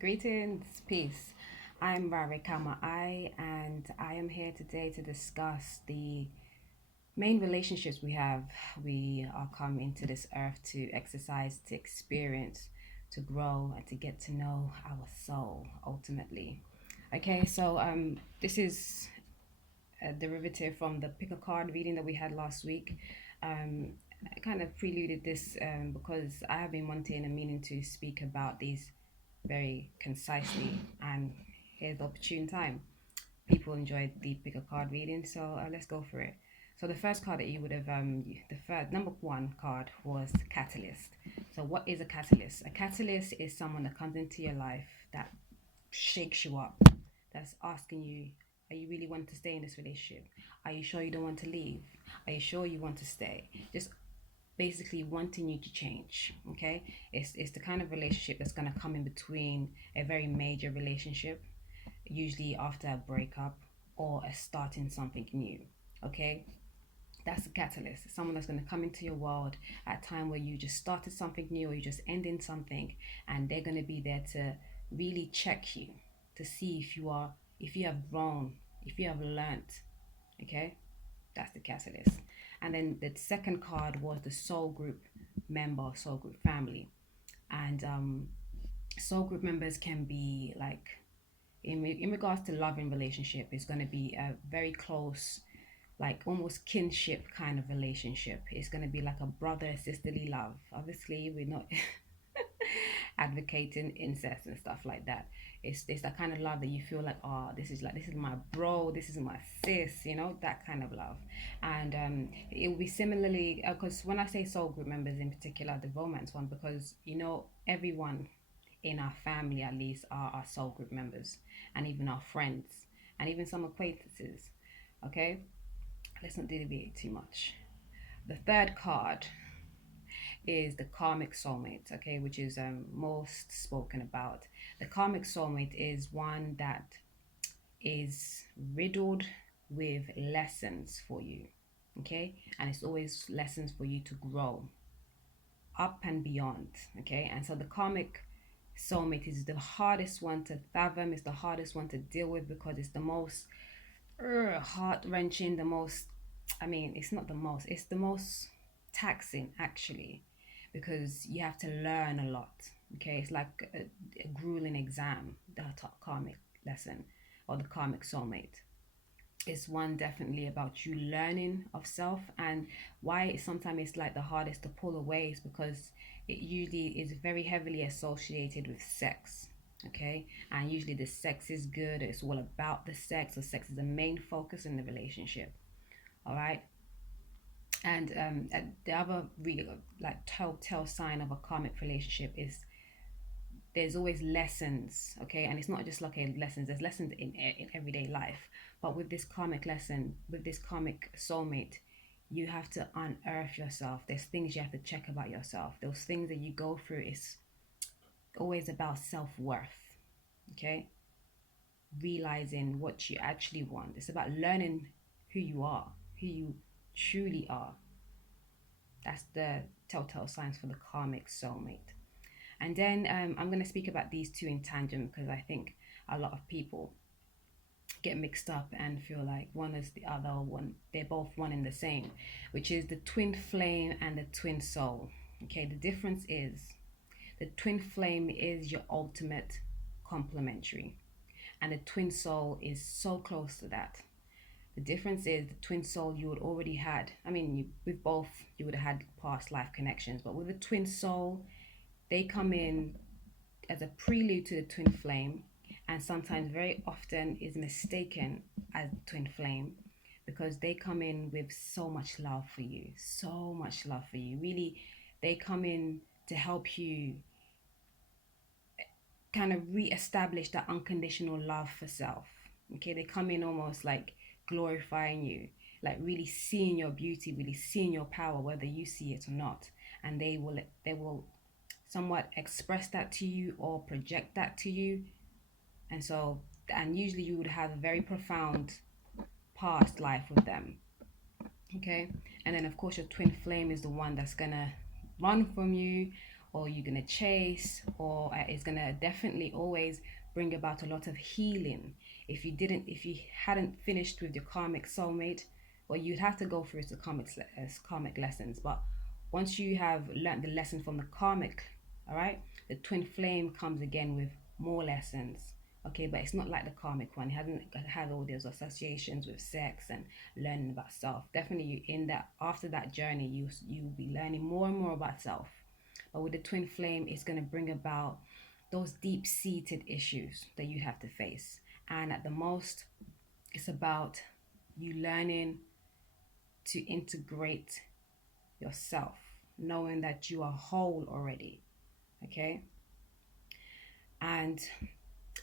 Greetings, peace. I'm Rarikama I, and I am here today to discuss the main relationships we have. We are coming to this earth to exercise, to experience, to grow, and to get to know our soul ultimately. Okay, so this is a derivative from the pick a card reading that we had last week. I kind of preluded this because I have been wanting and meaning to speak about these very concisely, and here's the opportune time. People enjoyed the pick a card reading, so let's go for it. So the first card that you would have, the first number one card was catalyst. So what is a catalyst? A catalyst is someone that comes into your life that shakes you up, that's asking you, are you really want to stay in this relationship? Are you sure you don't want to leave? Are you sure you want to stay? Just basically wanting you to change. Okay, it's the kind of relationship that's going to come in between a very major relationship, usually after a breakup or a starting something new. Okay, that's a catalyst. Someone that's going to come into your world at a time where you just started something new or you just ending something, and they're going to be there to really check you to see if you have grown, if you have learnt. Okay, that's the catalyst. And then the second card was the soul group member, soul group family. And soul group members can be like, in regards to loving relationship, it's going to be a very close, like almost kinship kind of relationship. It's going to be like a brother sisterly love. Obviously, we're not advocating incest and stuff like that. It's that kind of love that you feel like, oh, this is my bro, this is my sis, that kind of love. And it will be similarly, because when I say soul group members in particular, the romance one, because everyone in our family at least are our soul group members, and even our friends, and even some acquaintances. Okay, let's not deviate too much. The third card is the karmic soulmate, okay, which is most spoken about. The karmic soulmate is one that is riddled with lessons for you, okay, and it's always lessons for you to grow up and beyond, okay. And so the karmic soulmate is the hardest one to fathom, it's the hardest one to deal with because it's the most heart wrenching, the most, I mean, it's not the most, it's the most taxing actually, because you have to learn a lot. Okay, it's like a grueling exam, the karmic lesson or the karmic soulmate. It's one definitely about you learning of self, and why sometimes it's like the hardest to pull away is because it usually is very heavily associated with sex. Okay, and usually the sex is good, it's all about the sex, or sex is the main focus in the relationship. All right, and the other really like telltale sign of a karmic relationship is there's always lessons. Okay, and it's not just like a lessons, there's lessons in everyday life, but with this karmic lesson, with this karmic soulmate, you have to unearth yourself. There's things you have to check about yourself. Those things that you go through is always about self-worth. Okay, realizing what you actually want, it's about learning who you are, who you truly are. That's the telltale signs for the karmic soulmate. And then I'm going to speak about these two in tandem because I think a lot of people get mixed up and feel like one is the other, one they're both one and the same, which is the twin flame and the twin soul. Okay, the difference is the twin flame is your ultimate complementary, and the twin soul is so close to that. The difference is the twin soul you would already had. I mean, with both you would have had past life connections, but with the twin soul, they come in as a prelude to the twin flame, and sometimes very often is mistaken as twin flame because they come in with so much love for you, so much love for you. Really, they come in to help you kind of re-establish that unconditional love for self. Okay, they come in almost like glorifying you, like really seeing your beauty, really seeing your power, whether you see it or not, and they will somewhat express that to you or project that to you. And so, and usually you would have a very profound past life with them. Okay, and then of course your twin flame is the one that's gonna run from you or you're going to chase, or it's going to definitely always bring about a lot of healing. If you hadn't finished with your karmic soulmate, well, you'd have to go through the karmic lessons. But once you have learned the lesson from the karmic, all right, the twin flame comes again with more lessons. Okay, but it's not like the karmic one. It hasn't had all those associations with sex and learning about self. Definitely, you in that after that journey, you'll be learning more and more about self. But with the twin flame, it's going to bring about those deep seated issues that you have to face. And at the most, it's about you learning to integrate yourself, knowing that you are whole already. Okay. And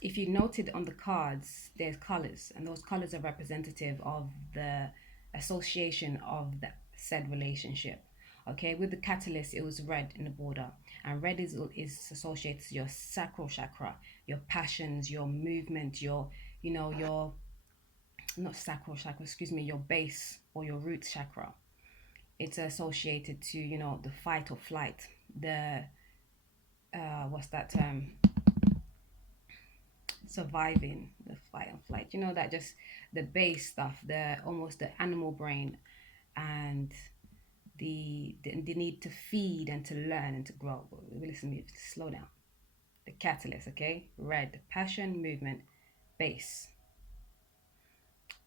if you noted on the cards, there's colors, and those colors are representative of the association of that said relationship. Okay, with the catalyst, it was red in the border, and red is associated to your sacral chakra, your passions, your movement, your not sacral chakra, excuse me, your base or your root chakra. It's associated to the fight or flight, the what's that term? Surviving, the fight and flight, that just the base stuff, the almost the animal brain, and the need to feed and to learn and to grow. Listen, slow down. The catalyst, okay? Red, passion, movement, base.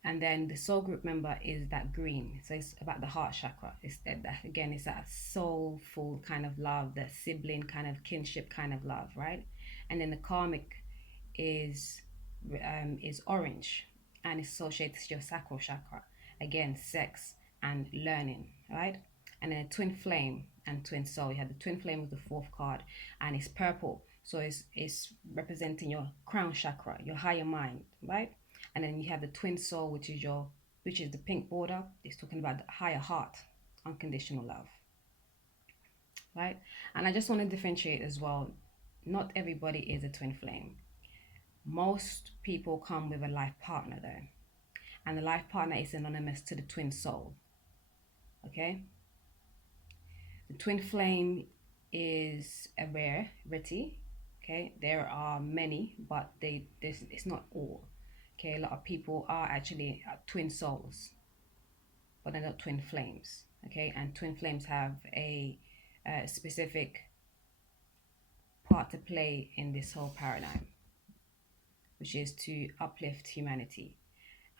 And then the soul group member is that green, so it's about the heart chakra. It's that again, it's that soulful kind of love, the sibling kind of kinship kind of love, right? And then the karmic is orange, and it's associated to your sacral chakra. Again, sex and learning, right? And then a twin flame and twin soul. You have the twin flame with the fourth card, and it's purple, so it's representing your crown chakra, your higher mind, right? And then you have the twin soul, which is the pink border. It's talking about the higher heart, unconditional love, right? And I just want to differentiate as well. Not everybody is a twin flame. Most people come with a life partner though, and the life partner is synonymous to the twin soul. Okay, the twin flame is a rarity. Okay, there are many, but it's not all. Okay, a lot of people are actually twin souls, but they're not twin flames. Okay, and twin flames have a specific part to play in this whole paradigm, which is to uplift humanity.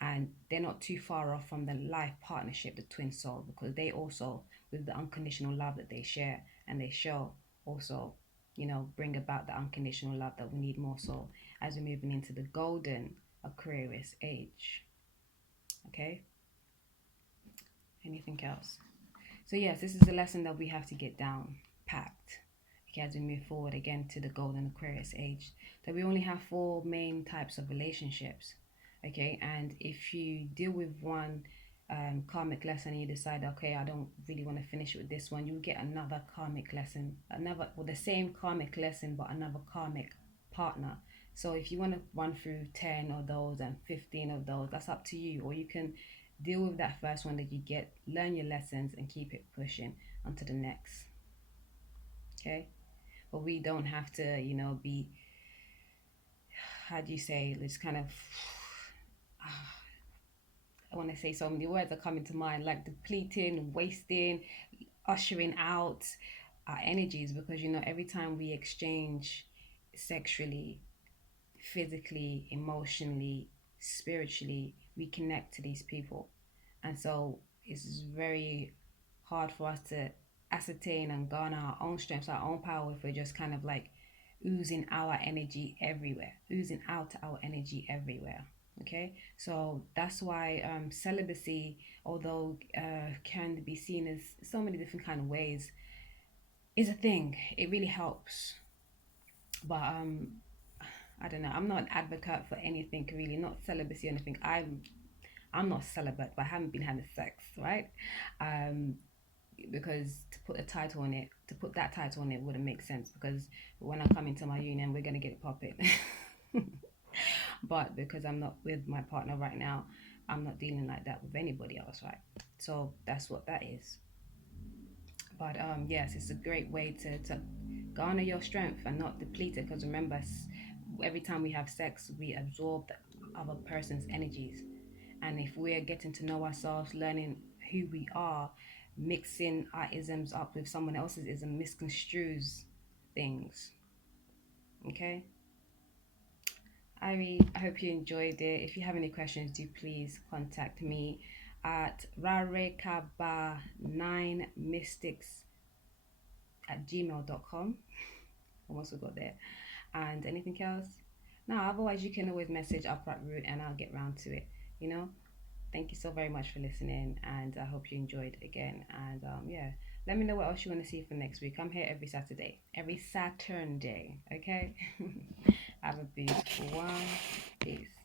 And they're not too far off from the life partnership, the twin soul, because they also, with the unconditional love that they share and they show, also, bring about the unconditional love that we need more so as we're moving into the golden Aquarius age. Okay? Anything else? So yes, this is a lesson that we have to get down packed. Okay, as we move forward again to the golden Aquarius age, that we only have 4 main types of relationships. Okay, and if you deal with one karmic lesson and you decide, okay, I don't really want to finish with this one, you'll get another karmic lesson, the same karmic lesson but another karmic partner. So if you want to run through 10 of those and 15 of those, that's up to you. Or you can deal with that first one that you get, learn your lessons and keep it pushing onto the next. Okay, but we don't have to be, how do you say, let's kind of I want to say so many words are coming to mind, like depleting, wasting, ushering out our energies, because every time we exchange sexually, physically, emotionally, spiritually, we connect to these people. And so it's very hard for us to ascertain and garner our own strengths, our own power, if we're just kind of like oozing our energy everywhere, oozing out our energy everywhere. Okay, so that's why celibacy, although can be seen as so many different kind of ways, is a thing. It really helps, but I don't know, I'm not an advocate for anything really, not celibacy or anything. I'm not celibate, but I haven't been having sex, right? Because to put that title on it wouldn't make sense, because when I come into my union, we're gonna get it popping. But because I'm not with my partner right now, I'm not dealing like that with anybody else, right? So that's what that is. But yes, it's a great way to garner your strength and not deplete it. Because remember, every time we have sex, we absorb the other person's energies. And if we're getting to know ourselves, learning who we are, mixing our isms up with someone else's ism misconstrues things. Okay? I hope you enjoyed it. If you have any questions, do please contact me at rarekaba9mystics at gmail.com. Almost forgot there. And anything else? No, otherwise you can always message Upright Root and I'll get round to it. You know? Thank you so very much for listening, and I hope you enjoyed again. And yeah, let me know what else you want to see for next week. I'm here every Saturday, every Saturn day. Okay. Have a beautiful one. Peace.